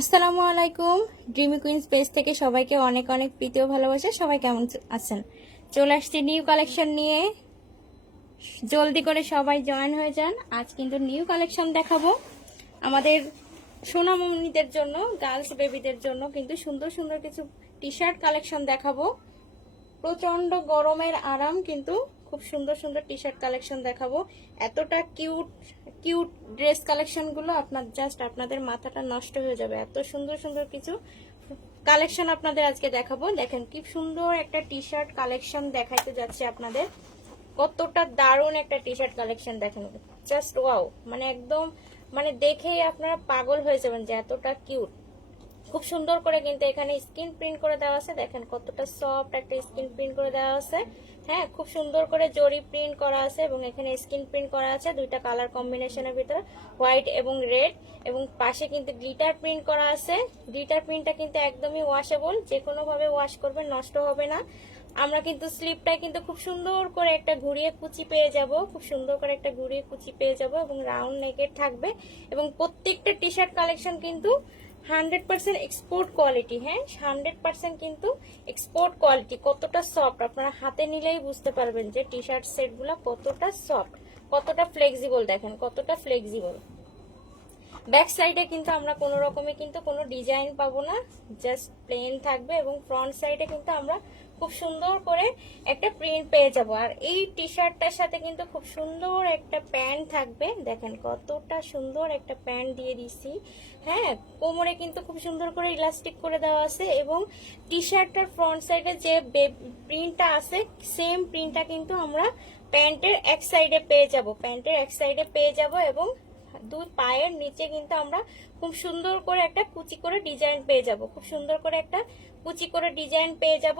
আসসালামু আলাইকুম। Dreamy queen's page থেকে সবাইকে অনেক অনেক প্রীতি ও ভালোবাসা। সবাই কেমন আছেন? চলে আসছি নিউ কালেকশন নিয়ে, জলদি করে সবাই জয়েন হয়ে যান। আজ কিন্তু নিউ কালেকশন দেখাবো আমাদের সোনামণিদের জন্য, গার্লস বেবিদের জন্য কিন্তু সুন্দর সুন্দর কিছু টি শার্ট কালেকশন দেখাবো। প্রচন্ড গরমের আরাম, কিন্তু খুব সুন্দর সুন্দর টি শার্ট কালেকশন দেখাবো। এতটা কিউট কিউট ড্রেস কালেকশন গুলো আপনাদের মাথাটা নষ্ট হয়ে যাবে। এত সুন্দর সুন্দর কিছু কালেকশন আপনাদের আজকে দেখাবো। দেখেন কি সুন্দর একটা টি শার্ট কালেকশন দেখাইতে যাচ্ছে আপনাদের। কতটা দারুণ একটা টি শার্ট কালেকশন দেখেন, জাস্ট ওয়াও। মানে একদম মানে দেখেই আপনারা পাগল হয়ে যাবেন যে এতটা কিউট। খুব সুন্দর করে কিন্তু এখানে স্ক্রিন প্রিন্ট করে দেওয়া আছে। দেখেন কতটা সফট একটা স্ক্রিন প্রিন্ট করে দেওয়া আছে। হ্যাঁ, খুব সুন্দর করে জরি প্রিন্ট করা আছে এবং এখানে স্ক্রিন প্রিন্ট করা আছে দুইটা কালার কম্বিনেশনের ভিতরে, হোয়াইট এবং রেড। এবং পাশে কিন্তু গ্লিটার প্রিন্ট করা আছে। গ্লিটার প্রিন্টটা কিন্তু একদমই ওয়াশেবল, যে কোনো ভাবে ওয়াশ করবেন, নষ্ট হবে না। আমরা কিন্তু স্লিপটায় কিন্তু খুব সুন্দর করে একটা ঘুরিয়ে কুচি পেয়ে যাব, খুব সুন্দর করে একটা ঘুরিয়ে কুচি পেয়ে যাব এবং রাউন্ড নেকের থাকবে। এবং প্রত্যেকটা টি শার্ট কালেকশন কিন্তু 100% এক্সপোর্ট কোয়ালিটি। হ্যাঁ, 100% কিন্তু এক্সপোর্ট কোয়ালিটি। কতটা সফট আপনারা হাতে নিলেই বুঝতে পারবেন যে টি শার্ট সেটগুলো কতটা সফট, কতটা ফ্লেক্সিবল। দেখেন কতটা ফ্লেক্সিবল। ব্যাক সাইডে কিন্তু আমরা কোনো রকমে কিন্তু কোনো ডিজাইন পাবো না, জাস্ট প্লেন থাকবে। এবং ফ্রন্ট সাইডে কিন্তু আমরা খুব সুন্দর করে একটা প্রিন্ট পেয়ে যাব। আর এই টি শার্টটার সাথে কিন্তু খুব সুন্দর একটা প্যান্ট থাকবে। দেখেন কতটা সুন্দর একটা প্যান্ট দিয়ে দিছি। হ্যাঁ, কোমরে কিন্তু খুব সুন্দর করে ইলাস্টিক করে দেওয়া আছে। এবং টি শার্টটার ফ্রন্ট সাইডে যে প্রিন্টটা আছে, সেম প্রিন্টটা কিন্তু আমরা প্যান্টের এক সাইডে পেয়ে যাব, প্যান্টের এক সাইডে পেয়ে যাব। এবং দুই পায়ের নিচে কিন্তু আমরা খুব সুন্দর করে একটা কুচি করে ডিজাইন পেয়ে যাব, খুব সুন্দর করে একটা কুচি করে ডিজাইন পেয়ে যাব।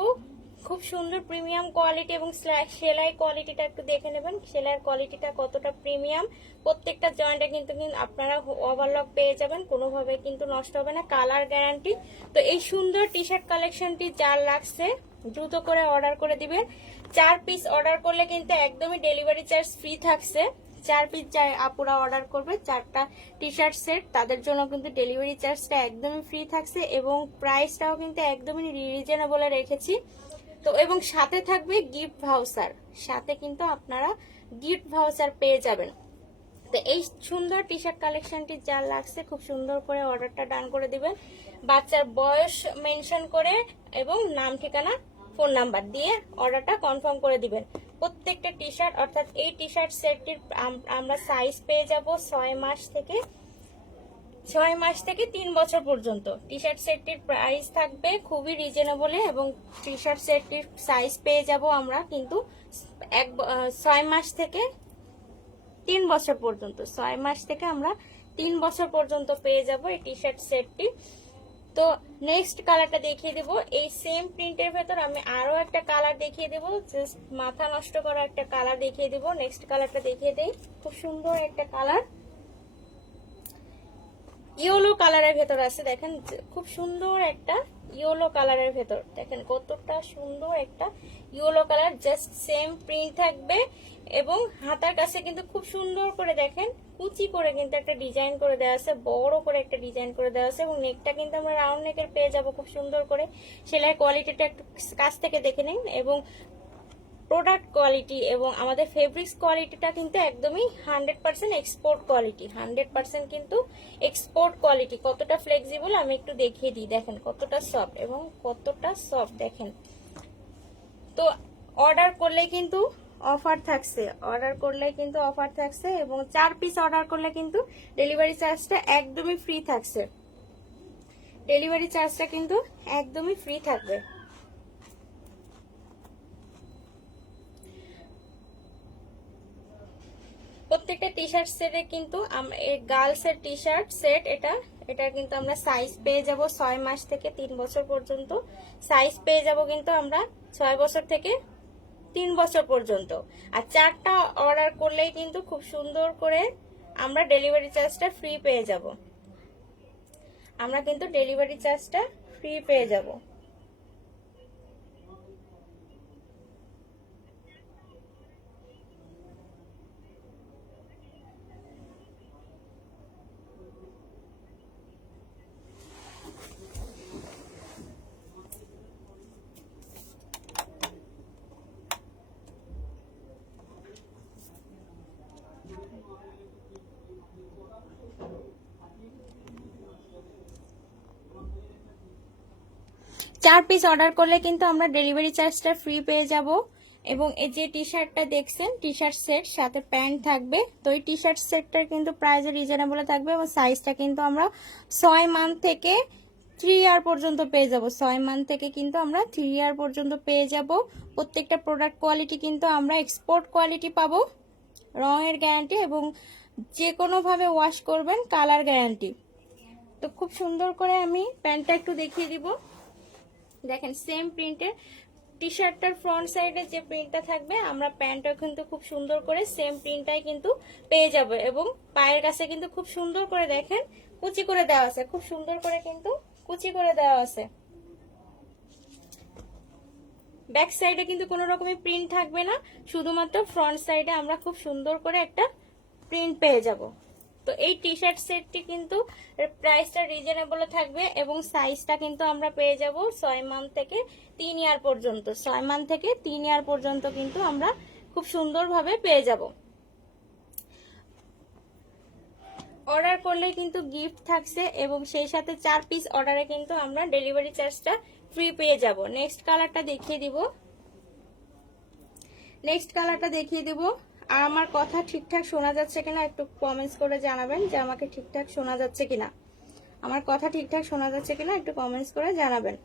খুব সুন্দর প্রিমিয়াম কোয়ালিটি। এবং সেলাই কোয়ালিটিটা একটু দেখে নেবেন, সেলাইয়ের কোয়ালিটিটা কতটা প্রিমিয়াম। প্রত্যেকটা জয়েন্টে কিন্তু আপনারা ওভারলক পেয়ে যাবেন, কোনোভাবে কিন্তু নষ্ট হবে না, কালার গ্যারান্টি। তো এই সুন্দর টি শার্ট কালেকশনটি যার লাগছে দ্রুত করে অর্ডার করে দিবেন। 4 পিস অর্ডার করলে কিন্তু একদমই ডেলিভারি চার্জ ফ্রি থাকছে। 4 পিস যাই আপুরা অর্ডার করবে, 4টা টি শার্ট সেট, তাদের জন্য কিন্তু ডেলিভারি চার্জটা একদমই ফ্রি থাকছে। এবং প্রাইসটাও কিন্তু একদমই রিজনেবলে রেখেছি। তো এবং সাথে থাকবে গিফট ভাউচার, সাথে কিন্তু আপনারা গিফট ভাউচার পেয়ে যাবেন। তো এই সুন্দর টি শার্ট কালেকশনটি যার লাগছে খুব সুন্দর করে অর্ডারটা ডান করে দিবেন। বাচ্চার বয়স মেনশন করে এবং নাম, ঠিকানা, ফোন নাম্বার দিয়ে অর্ডারটা কনফার্ম করে দিবেন। প্রত্যেকটা টি শার্ট অর্থাৎ এই টি শার্ট সেটটির আমরা সাইজ পেয়ে যাব 6 মাস থেকে 3 বছর পর্যন্ত। টি শার্ট সেটটির প্রাইস থাকবে খুবই রিজনেবলে। এবং টি শার্ট সেটটির সাইজ পেয়ে যাব আমরা কিন্তু 6 মাস থেকে 3 বছর পর্যন্ত। 6 মাস থেকে আমরা 3 বছর পর্যন্ত পেয়ে যাব এই টি শার্ট সেটটি। তো নেক্সট কালারটা দেখিয়ে দেবো। এই সেম প্রিন্টের ভেতর আমি আরো একটা কালার দেখিয়ে দেবো, জাস্ট মাথা নষ্ট করা একটা কালার দেখিয়ে দেবো। নেক্সট কালারটা দেখিয়ে দেই, খুব সুন্দর একটা কালার, ইয়েলো কালারের ভেতর আছে। দেখেন খুব সুন্দর একটা ইয়েলো কালারের ভেতর, দেখেন কতটা সুন্দর একটা yellow colour, just same print থাকবে। এবং হাতার কাছে কিন্তু খুব সুন্দর করে দেখেন কুচি করে কিন্তু একটা ডিজাইন করে দেওয়া আছে, বড় করে একটা ডিজাইন করে দেওয়া আছে। এবং নেকটা কিন্তু আমরা রাউন্ড নেকের পেয়ে যাব খুব সুন্দর করে। সেলাই কোয়ালিটিটা একটু কাছ থেকে দেখে নিন। এবং প্রোডাক্ট কোয়ালিটি এবং আমাদের ফেব্রিক্স কোয়ালিটিটা কিন্তু একদমই 100% এক্সপোর্ট কোয়ালিটি, 100% কিন্তু এক্সপোর্ট কোয়ালিটি। কতটা ফ্লেক্সিবল আমি একটু দেখিয়ে দিই, দেখেন কতটা সফট এবং কতটা সফট দেখেন। তো অর্ডার করলে কিন্তু অফার থাকছে, অর্ডার করলে কিন্তু অফার থাকছে। এবং 4 পিস অর্ডার করলে কিন্তু ডেলিভারি চার্জটা একদমই ফ্রি থাকছে, ডেলিভারি চার্জটা কিন্তু একদমই ফ্রি থাকবে। প্রত্যেকটা টি শার্ট সেটে কিন্তু গার্লসের টি শার্ট সেট, এটা কিন্তু আমরা সাইজ পেয়ে যাব 6 মাস থেকে 3 বছর পর্যন্ত। সাইজ পেয়ে যাব কিন্তু আমরা 6 বছর থেকে 3 বছর পর্যন্ত। আর 4টা অর্ডার করলেই কিন্তু খুব সুন্দর করে আমরা ডেলিভারি চার্জটা ফ্রি পেয়ে যাব, আমরা কিন্তু ডেলিভারি চার্জটা ফ্রি পেয়ে যাব। 4 পিস অর্ডার করলে কিন্তু আমরা ডেলিভারি চার্জটা ফ্রি পেয়ে যাব। এবং এই যে টি শার্টটা দেখছেন, টি শার্ট সেট সাথে প্যান্ট থাকবে। তো এই টি শার্ট সেটটার কিন্তু প্রাইস রিজনেবল থাকবে এবং সাইজটা কিন্তু আমরা 6 মান্থ থেকে 3 ইয়ার পর্যন্ত পেয়ে যাব। 6 মান্থ থেকে কিন্তু আমরা 3 ইয়ার পর্যন্ত পেয়ে যাব। প্রত্যেকটা প্রোডাক্ট কোয়ালিটি কিন্তু আমরা এক্সপোর্ট কোয়ালিটি পাবো, রঙের গ্যারান্টি এবং যে কোনোভাবে ওয়াশ করবেন কালার গ্যারান্টি। তো খুব সুন্দর করে আমি প্যান্টটা একটু দেখিয়ে দিব। দেখেন সেম প্রিন্টের টি শার্টটার ফ্রন্ট সাইডে যে প্রিন্টটা থাকবে, আমরা প্যান্টটা কিন্তু খুব সুন্দর করে সেম প্রিন্টটাই কিন্তু পেয়ে যাব। এবং পায়ের কাছে কিন্তু খুব সুন্দর করে দেখেন কুচি করে দেওয়া আছে, খুব সুন্দর করে কিন্তু কুচি করে দেওয়া আছে। ব্যাক সাইডে কিন্তু কোনো রকমের প্রিন্ট থাকবে না, শুধুমাত্র ফ্রন্ট সাইডে আমরা খুব সুন্দর করে একটা প্রিন্ট পেয়ে যাব। তো এই টি শার্ট সেটটি কিন্তু প্রাইসটা রিজনেবল থাকবে এবং সাইজটা কিন্তু আমরা পেয়ে যাব 6 মান্থ থেকে 3 ইয়ার পর্যন্ত। 6 মান্থ থেকে 3 ইয়ার পর্যন্ত কিন্তু আমরা খুব সুন্দরভাবে পেয়ে যাব। অর্ডার করলে কিন্তু গিফট থাকছে এবং সেই সাথে 4 পিস অর্ডারে কিন্তু আমরা ডেলিভারি চার্জটা ফ্রি পেয়ে যাব। নেক্সট কালারটা দেখিয়ে দিব। আর আমার কথা ঠিকঠাক শোনা যাচ্ছে কিনা একটু কমেন্টস করে জানাবেন যে আমাকে ঠিকঠাক শোনা যাচ্ছে কিনা। আমার কথা ঠিকঠাক শোনা যাচ্ছে কিনা একটু কমেন্টস করে জানাবেন।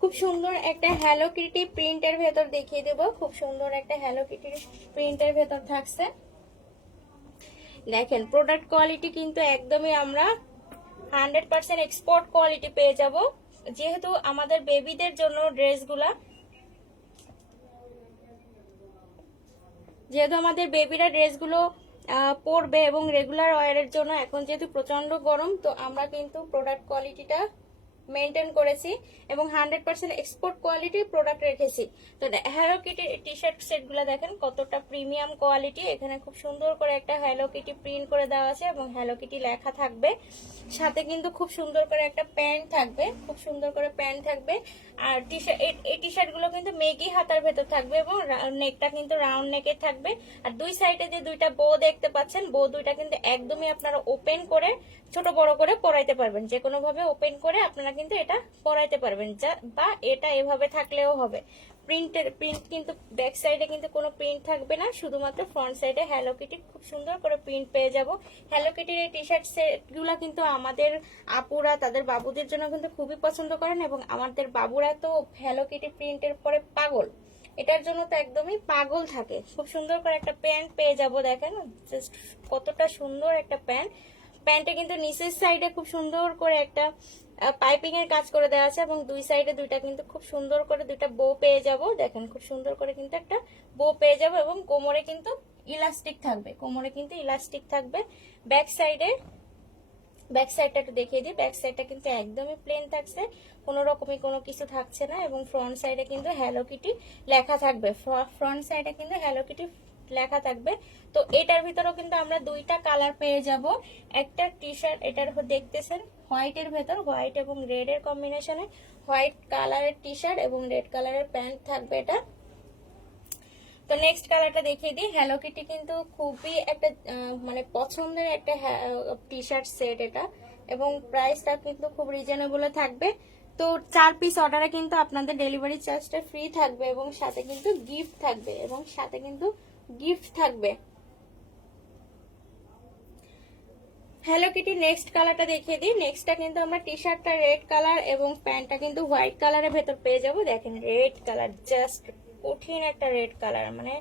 খুব সুন্দর একটা হ্যালো কিটি প্রিন্টের ভেতর দেখিয়ে দেব। খুব সুন্দর একটা হ্যালো কিটি প্রিন্টের ভেতর থাকছে। দেখেন প্রোডাক্ট কোয়ালিটি কিন্তু একদমই আমরা 100% এক্সপোর্ট কোয়ালিটি পেয়ে যাব। যেহেতু আমাদের বেবিদের জন্য বেবিরা ড্রেসগুলো পরবে এবং রেগুলার ওয়ারের জন্য এখন যেহেতু প্রচন্ড গরম, তো আমরা কিন্তু প্রোডাক্ট কোয়ালিটিটা মেনটেন করেছি এবং 100% এক্সপোর্ট কোয়ালিটির প্রোডাক্ট রেখেছি। তো হ্যালো কিটির টি শার্ট সেটগুলো দেখেন কতটা প্রিমিয়াম কোয়ালিটি। এখানে খুব সুন্দর করে একটা হ্যালো কিটি প্রিন্ট করে দেওয়া আছে এবং হ্যালো কিটি লেখা থাকবে। সাথে কিন্তু খুব সুন্দর করে একটা প্যান্ট থাকবে, খুব সুন্দর করে প্যান্ট থাকবে। আর এই টি শার্টগুলো কিন্তু মেগি হাতার ভেতর থাকবে এবং নেকটা কিন্তু রাউন্ড নেকের থাকবে। আর দুই সাইডে যে দুইটা বো দেখতে পাচ্ছেন, বো দুইটা কিন্তু একদমই আপনারা ওপেন করে ছোট বড় করে পরাইতে পারবেন। যে কোনো ভাবে ওপেন করে আপনারা কিন্তু এটা পরাইতে পারবেন, বা এটা এভাবে থাকলেও হবে। প্রিন্ট কিন্তু ব্যাক সাইডে কিন্তু কোনো প্রিন্ট থাকবে না, শুধুমাত্র ফ্রন্ট সাইডে হ্যালো কিটি খুব সুন্দর করে প্রিন্ট পেয়ে যাব। হ্যালো কিটির এই টি শার্ট সেটগুলো কিন্তু আমাদের আপুরা তাদের বাবুদের জন্য কিন্তু খুবই পছন্দ করেন এবং আমাদের বাবুরা তো হ্যালো কিটি প্রিন্টের পরে পাগল, এটার জন্য তো একদমই পাগল থাকে। খুব সুন্দর করে একটা প্যান্ট পেয়ে যাব। দেখেন জাস্ট কতটা সুন্দর একটা প্যান্ট। প্যান্টে কিন্তু নিচের সাইডে খুব সুন্দর করে একটা পাইপিং এর কাজ করে দেওয়া আছে এবং দুই সাইডে দুইটা কিন্তু খুব সুন্দর করে দুইটা বো পেয়ে যাব। দেখেন খুব সুন্দর করে কিন্তু একটা বো পেয়ে যাব এবং কোমরে কিন্তু ইলাস্টিক থাকবে। ব্যাক সাইডটা একটু দেখিয়ে দিই। ব্যাক সাইডটা কিন্তু একদমই প্লেন থাকছে, কোনো রকমই কোনো কিছু থাকছে না এবং ফ্রন্ট সাইডে কিন্তু হ্যালো কিটি লেখা থাকবে। ফ্রন্ট সাইডে কিন্তু হ্যালো কিটি লেখা থাকবে। তো এটার ভিতরেও কিন্তু আমরা দুইটা কালার পেয়ে যাব। একটা টি শার্ট এটার দেখতেছেন হোয়াইটের ভেতর, হোয়াইট এবং রেড এর কম্বিনেশনে হোয়াইট কালারের টি শার্ট এবং রেড কালারের প্যান্ট থাকবে এটা। তো নেক্সট কালারটা দেখিয়ে দিই। হ্যালো কিটি কিন্তু খুবই একটা মানে পছন্দের একটা টি শার্ট সেট এটা এবং প্রাইসটা কিন্তু খুব রিজনেবল থাকবে। তো 4 পিস অর্ডারে কিন্তু আপনাদের ডেলিভারি চার্জটা ফ্রি থাকবে এবং সাথে কিন্তু গিফট থাকবে। হ্যালো কিটি নেক্সট কালারটা দেখিয়ে দিই। নেক্সটটা কিন্তু আমরা টি শার্টটা রেড কালার এবং প্যান্টটা কিন্তু হোয়াইট কালারের ভেতর পেয়ে যাব। দেখেন রেড কালার, জাস্ট কঠিন একটা রেড কালার, মানে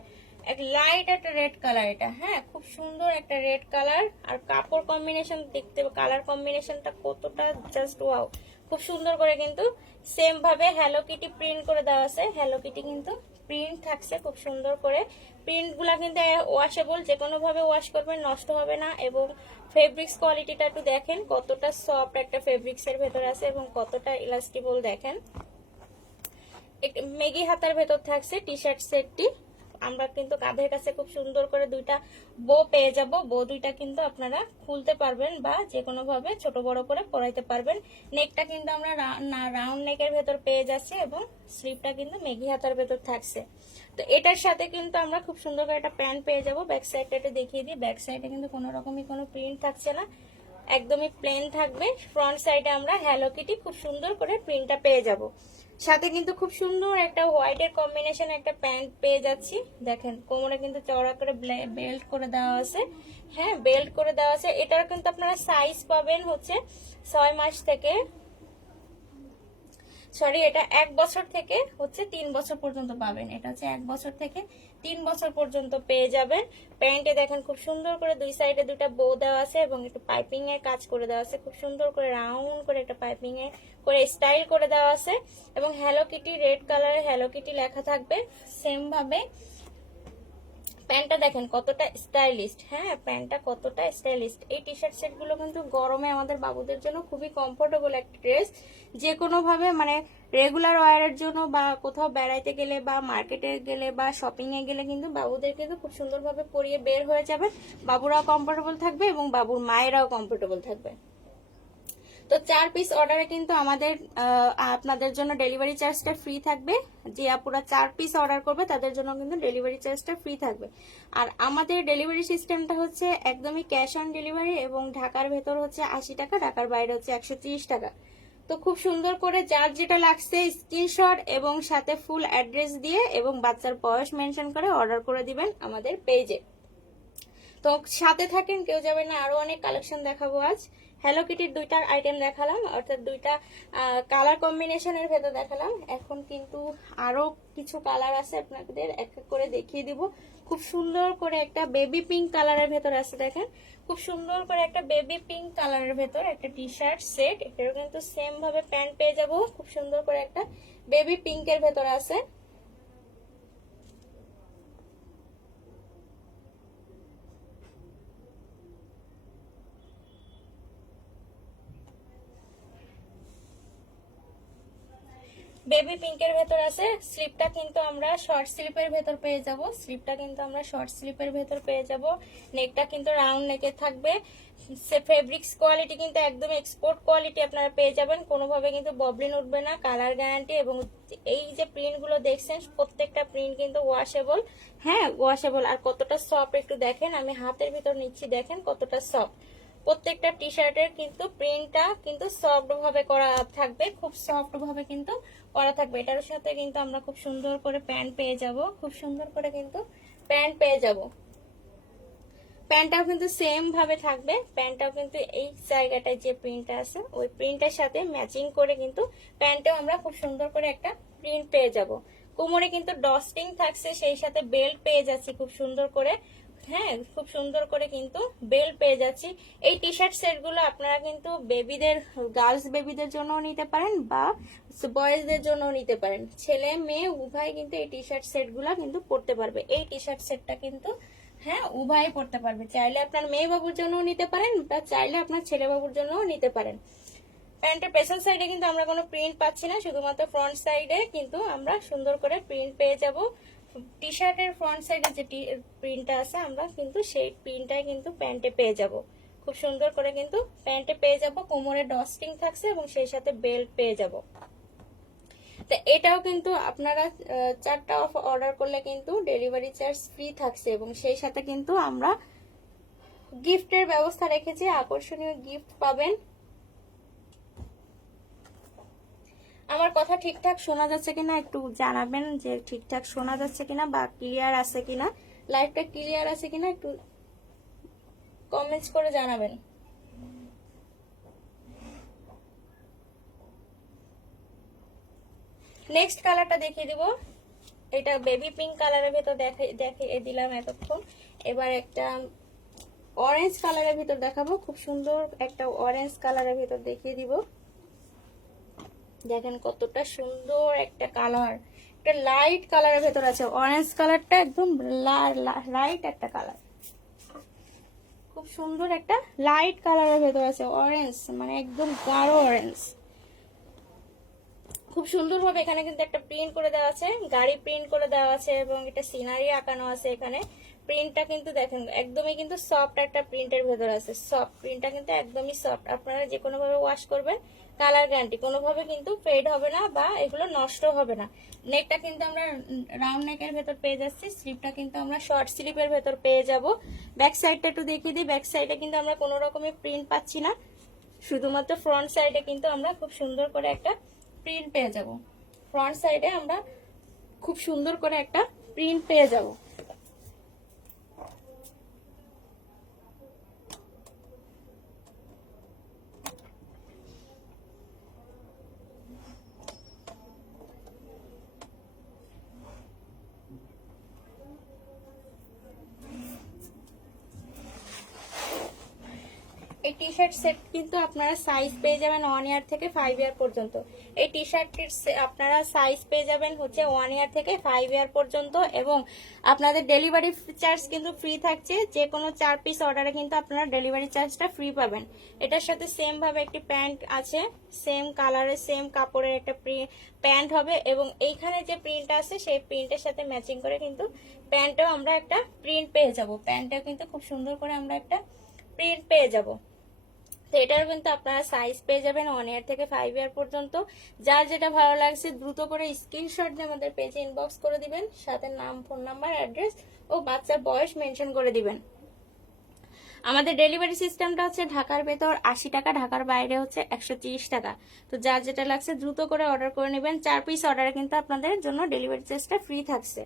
এক লাইট একটা রেড কালার এটা। হ্যাঁ খুব সুন্দর একটা রেড কালার। আর কাপড় কম্বিনেশন দেখতে, কালার কম্বিনেশনটা কতটা জাস্ট ওয়াও। খুব সুন্দর করে কিন্তু সেম ভাবে হ্যালো কিটি প্রিন্ট করে দেওয়া আছে। হ্যালো কিটি কিন্তু প্রিন্ট থাকছে খুব সুন্দর করে। প্রিন্ট গুলা কিন্তু ওয়াশেবল, যে কোনো ভাবে ওয়াশ করবেন নষ্ট হবে না। এবং ফেব্রিক্স কোয়ালিটিটা একটু দেখেন কতটা সফট একটা ফেব্রিক্স এর ভেতর আছে এবং কতটা ইলাস্টিবল। দেখেন মেগি হাতার ভেতর থাকছে টি শার্ট সেটটি। আমরা কিন্তু কাঁধের কাছে খুব সুন্দর করে দুইটা বো পেয়ে যাব। বো দুইটা কিন্তু আপনারা খুলতে পারবেন বা যে কোনো ভাবে ছোট বড় করে পরাইতে পারবেন। নেকটা কিন্তু আমরা রাউন্ড নেকের ভেতর পেয়ে যাচ্ছি এবং স্লিভটা কিন্তু মেঘি হাতার ভেতর থাকছে। তো এটার সাথে কিন্তু আমরা খুব সুন্দর করে একটা প্যান্ট পেয়ে যাব। ব্যাক সাইডটা একটু দেখিয়ে দিই। ব্যাক সাইডে কিন্তু কোনো রকমই কোনো প্রিন্ট থাকছে না, একদমই প্লেন থাকবে। ফ্রন্ট সাইডে আমরা হ্যালো কিটি খুব সুন্দর করে প্রিন্টটা পেয়ে যাব। সাথে কিন্তু খুব সুন্দর একটা হোয়াইটের কম্বিনেশন একটা প্যান্ট পেয়ে যাচ্ছি। দেখেন কোমরে কিন্তু চওড়া করে বেল্ট করে দেওয়া আছে। হ্যাঁ, বেল্ট করে দেওয়া আছে। এটার কিন্তু আপনারা সাইজ পাবেন হচ্ছে 6 মাস থেকে, সরি এটা 1 বছর থেকে হচ্ছে 3 বছর পর্যন্ত পাবেন। এটা হচ্ছে 1 বছর থেকে 3 বছর পর্যন্ত পেয়ে যাবেন। প্যান্টে দেখেন খুব সুন্দর করে দুই সাইডে দুইটা বো দেওয়া আছে এবং একটু পাইপিং এর কাজ করে দেওয়া আছে। খুব সুন্দর করে রাউন্ড করে একটা পাইপিং এর করে স্টাইল করে দেওয়া আছে এবং হ্যালো কিটি রেড কালারের হ্যালো কিটি লেখা থাকবে সেম ভাবে। প্যান্টটা দেখেন কতটা স্টাইলিস্ট। হ্যাঁ, প্যান্টটা কতটা স্টাইলিস্ট। এই টি শার্ট সেট গুলো কিন্তু গরমে আমাদের বাবুদের জন্য খুবই কমফোর্টেবল একটা ড্রেস। যে কোনো ভাবে মানে রেগুলার ওয়ারের জন্য বা কোথাও বেড়াইতে গেলে বা মার্কেটে গেলে বা শপিং এ গেলে কিন্তু বাবুদের কিন্তু খুব সুন্দরভাবে পরিয়ে বের হয়ে যাবে। বাবুরাও কমফোর্টেবল থাকবে এবং বাবুর মায়েরাও কমফোর্টেবল থাকবে। তো 4 পিস অর্ডারে কিন্তু আমাদের আপনাদের জন্য ডেলিভারি চার্জটা ফ্রি থাকবে। যে আপুরা 4 পিস অর্ডার করবে তাদের জন্য কিন্তু ডেলিভারি চার্জটা ফ্রি থাকবে। আর আমাদের ডেলিভারি সিস্টেমটা হচ্ছে একদমই ক্যাশ অন ডেলিভারি এবং ঢাকার ভেতর হচ্ছে 80 টাকা, ঢাকার বাইরে হচ্ছে 130 টাকা। তো খুব সুন্দর করে যার যেটা লাগছে স্ক্রিনশট এবং সাথে ফুল অ্যাড্রেস দিয়ে এবং বাচ্চার বয়স মেনশন করে অর্ডার করে দিবেন আমাদের পেজে। তো সাথে থাকেন, কেউ যাবে না। আরো অনেক কালেকশন দেখাবো আজ। হ্যালো কিটির দুইটা আইটেম দেখালাম, অর্থাৎ দুইটা কালার কম্বিনেশনের ভেতর দেখালাম। এখন কিন্তু আরো কিছু কালার আছে, আপনাদের এক এক করে দেখিয়ে দিব। খুব সুন্দর করে একটা বেবি পিঙ্ক কালারের ভেতর আছে। দেখেন খুব সুন্দর করে একটা বেবি পিঙ্ক কালারের ভেতর একটা টি শার্ট সেট। এটারও কিন্তু সেম ভাবে প্যান্ট পেয়ে যাব। খুব সুন্দর করে একটা বেবি পিঙ্কের ভেতর আছে। বেবি পিঙ্কের ভেতর আছে। স্লিপটা কিন্তু আমরা শর্ট স্লিপের ভেতর পেয়ে যাব। স্লিপটা কিন্তু আমরা শর্ট স্লিপের ভেতর পেয়ে যাব। নেকটা কিন্তু রাউন্ড নেকে থাকবে। ফেব্রিক্স কোয়ালিটি কিন্তু একদম এক্সপোর্ট কোয়ালিটি আপনারা পেয়ে যাবেন। কোনোভাবে কিন্তু ববলিন উঠবে না, কালার গ্যারান্টি। এবং এই যে প্রিন্ট গুলো দেখছেন প্রত্যেকটা প্রিন্ট কিন্তু ওয়াশেবল। হ্যাঁ, ওয়াশেবল। আর কতটা সফট একটু দেখেন, আমি হাতের ভিতর নিচ্ছি, দেখেন কতটা সফট। প্রত্যেকটা টি শার্টের কিন্তু প্রিন্টটা কিন্তু সফট ভাবে করা থাকবে, খুব সফট ভাবে কিন্তু করা থাকবে। এটার সাথে কিন্তু আমরা খুব সুন্দর করে প্যান্ট পেয়ে যাব। খুব সুন্দর করে কিন্তু প্যান্ট পেয়ে যাব। প্যান্টটাও কিন্তু সেম ভাবে থাকবে। প্যান্টটাও কিন্তু এই জায়গাটায় যে প্রিন্টটা আছে ওই প্রিন্টের সাথে ম্যাচিং করে কিন্তু প্যান্টেও আমরা খুব সুন্দর করে একটা প্রিন্ট পেয়ে যাব। কোমরে কিন্তু ডস্টিং থাকছে, সেই সাথে বেল্ট পেয়ে যাচ্ছি খুব সুন্দর করে। হ্যাঁ, খুব সুন্দর করে কিন্তু বেল্ট পেয়ে যাচ্ছি। এই টি শার্ট সেট গুলো আপনারা কিন্তু বেবিদের, গার্লস বেবিদের জন্য নিতে পারেন বা বয়েজদের জন্য নিতে পারেন। ছেলে মেয়ে উভয় কিন্তু এই টি শার্ট সেট গুলা কিন্তু পরতে পারবে। এই টি শার্ট সেটটা কিন্তু হ্যাঁ উভয় পড়তে পারবে। চাইলে আপনার মেয়ে বাবুর জন্য নিতে পারেন বা চাইলে আপনার ছেলে বাবুর জন্য নিতে পারেন। প্যান্টের পেছন সাইডে কিন্তু আমরা কোনো প্রিন্ট পাচ্ছি না, শুধুমাত্র ফ্রন্ট সাইডে কিন্তু আমরা সুন্দর করে প্রিন্ট পেয়ে যাব। টি শার্টের ফ্রন্ট সাইডে যে প্রিন্টটা আছে আমরা কিন্তু সেই প্রিন্টটাই কিন্তু প্যান্টে পেয়ে যাব। খুব সুন্দর করে কিন্তু প্যান্টে পেয়ে যাব। কোমরে ডস্টিং থাকছে এবং সেই সাথে বেল্ট পেয়ে যাব। তো এটাও কিন্তু আপনারা 4টা অফ অর্ডার করলে কিন্তু ডেলিভারি চার্জ ফ্রি থাকছে এবং সেই সাথে কিন্তু আমরা গিফটের ব্যবস্থা রেখেছি, আকর্ষণীয় গিফট পাবেন। আমার কথা ঠিকঠাক শোনা যাচ্ছে কিনা একটু জানাবেন, যে ঠিকঠাক শোনা যাচ্ছে কিনা বা ক্লিয়ার আছে কিনা, লাইভটা ক্লিয়ার আছে কিনা একটু কমেন্টস করে জানাবেন। নেক্সট কালারটা দেখিয়ে দিব। এটা বেবি পিঙ্ক কালারের ভেতর দেখিয়ে দিলাম এতক্ষণ। এবার একটা অরেঞ্জ কালারের ভিতর দেখাবো। খুব সুন্দর একটা অরেঞ্জ কালারের ভিতর দেখিয়ে দিব। দেখেন কতটা সুন্দর একটা কালার, একটা লাইট কালারের ভেতর আছে। অরেঞ্জ কালারটা একদম লাইট একটা কালার, খুব সুন্দর একটা লাইট কালারের ভেতর আছে। অরেঞ্জ মানে একদম গাঢ় অরেঞ্জ। খুব সুন্দরভাবে এখানে কিন্তু একটা প্রিন্ট করে দেওয়া আছে, গাড়ি প্রিন্ট করে দেওয়া আছে এবং এটা সিনারি আঁকানো আছে। এখানে প্রিন্টটা কিন্তু দেখেন একদমই কিন্তু সফট একটা প্রিন্টের ভেতর আছে, সফট প্রিন্টটা কিন্তু একদমই সফট। আপনারা যে কোনো ভাবে ওয়াশ করবেন কালার গ্যারান্টি, কোনোভাবে কিন্তু ফেড হবে না বা এগুলো নষ্ট হবে না। নেকটা কিন্তু আমরা রাউন্ড নেকের ভেতর পেয়ে যাচ্ছি, স্লিপটা কিন্তু আমরা শর্ট স্লিপের ভেতর পেয়ে যাব। ব্যাক সাইডটা একটু দেখিয়ে দিই, ব্যাক সাইডে কিন্তু আমরা কোনো রকমের প্রিন্ট পাচ্ছি না, শুধুমাত্র ফ্রন্ট সাইডে কিন্তু আমরা খুব সুন্দর করে একটা প্রিন্ট পেয়ে যাব। ফ্রন্ট সাইডে আমরা খুব সুন্দর করে একটা প্রিন্ট পেয়ে যাব। এই টি শার্ট সেট কিন্তু আপনারা সাইজ পেয়ে যাবেন 1 ইয়ার থেকে 5 ইয়ার পর্যন্ত। এই টি শার্টটির আপনারা সাইজ পেয়ে যাবেন হচ্ছে 1 ইয়ার থেকে 5 ইয়ার পর্যন্ত এবং আপনাদের ডেলিভারি চার্জ কিন্তু ফ্রি থাকছে। যে কোনো 4 পিস অর্ডারে কিন্তু আপনারা ডেলিভারি চার্জটা ফ্রি পাবেন। এটার সাথে সেম ভাবে একটি প্যান্ট আছে, সেম কালারের সেম কাপড়ের একটা প্যান্ট হবে এবং এইখানে যে প্রিন্ট আছে সেই প্রিন্টের সাথে ম্যাচিং করে কিন্তু প্যান্টেও আমরা একটা প্রিন্ট পেয়ে যাব। প্যান্টেও কিন্তু খুব সুন্দর করে আমরা একটা প্রিন্ট পেয়ে যাব। তো এটার কিন্তু আপনারা সাইজ পেয়ে যাবেন 1 ইয়ার থেকে 5 ইয়ার পর্যন্ত। যার যেটা ভালো লাগছে দ্রুত করে স্ক্রিনশট দিয়ে আমাদের পেজে ইনবক্স করে দিবেন, সাথে নাম, ফোন নাম্বার, অ্যাড্রেস ও বাচ্চার বয়স মেনশন করে দিবেন। আমাদের ডেলিভারি সিস্টেমটা হচ্ছে ঢাকার ভেতর 80 টাকা, ঢাকার বাইরে হচ্ছে 130 টাকা। তো যার যেটা লাগছে দ্রুত করে অর্ডার করে নেবেন। 4 পিস অর্ডারে কিন্তু আপনাদের জন্য ডেলিভারি চার্জটা ফ্রি থাকছে।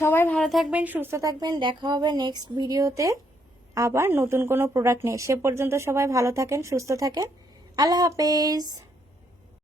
সবাই ভালো থাকবেন, সুস্থ থাকবেন, দেখা হবে নেক্সট ভিডিওতে আবার নতুন কোনো প্রোডাক্ট নিয়ে। সে পর্যন্ত সবাই ভালো থাকেন, সুস্থ থাকেন, আল্লাহ হাফেজ।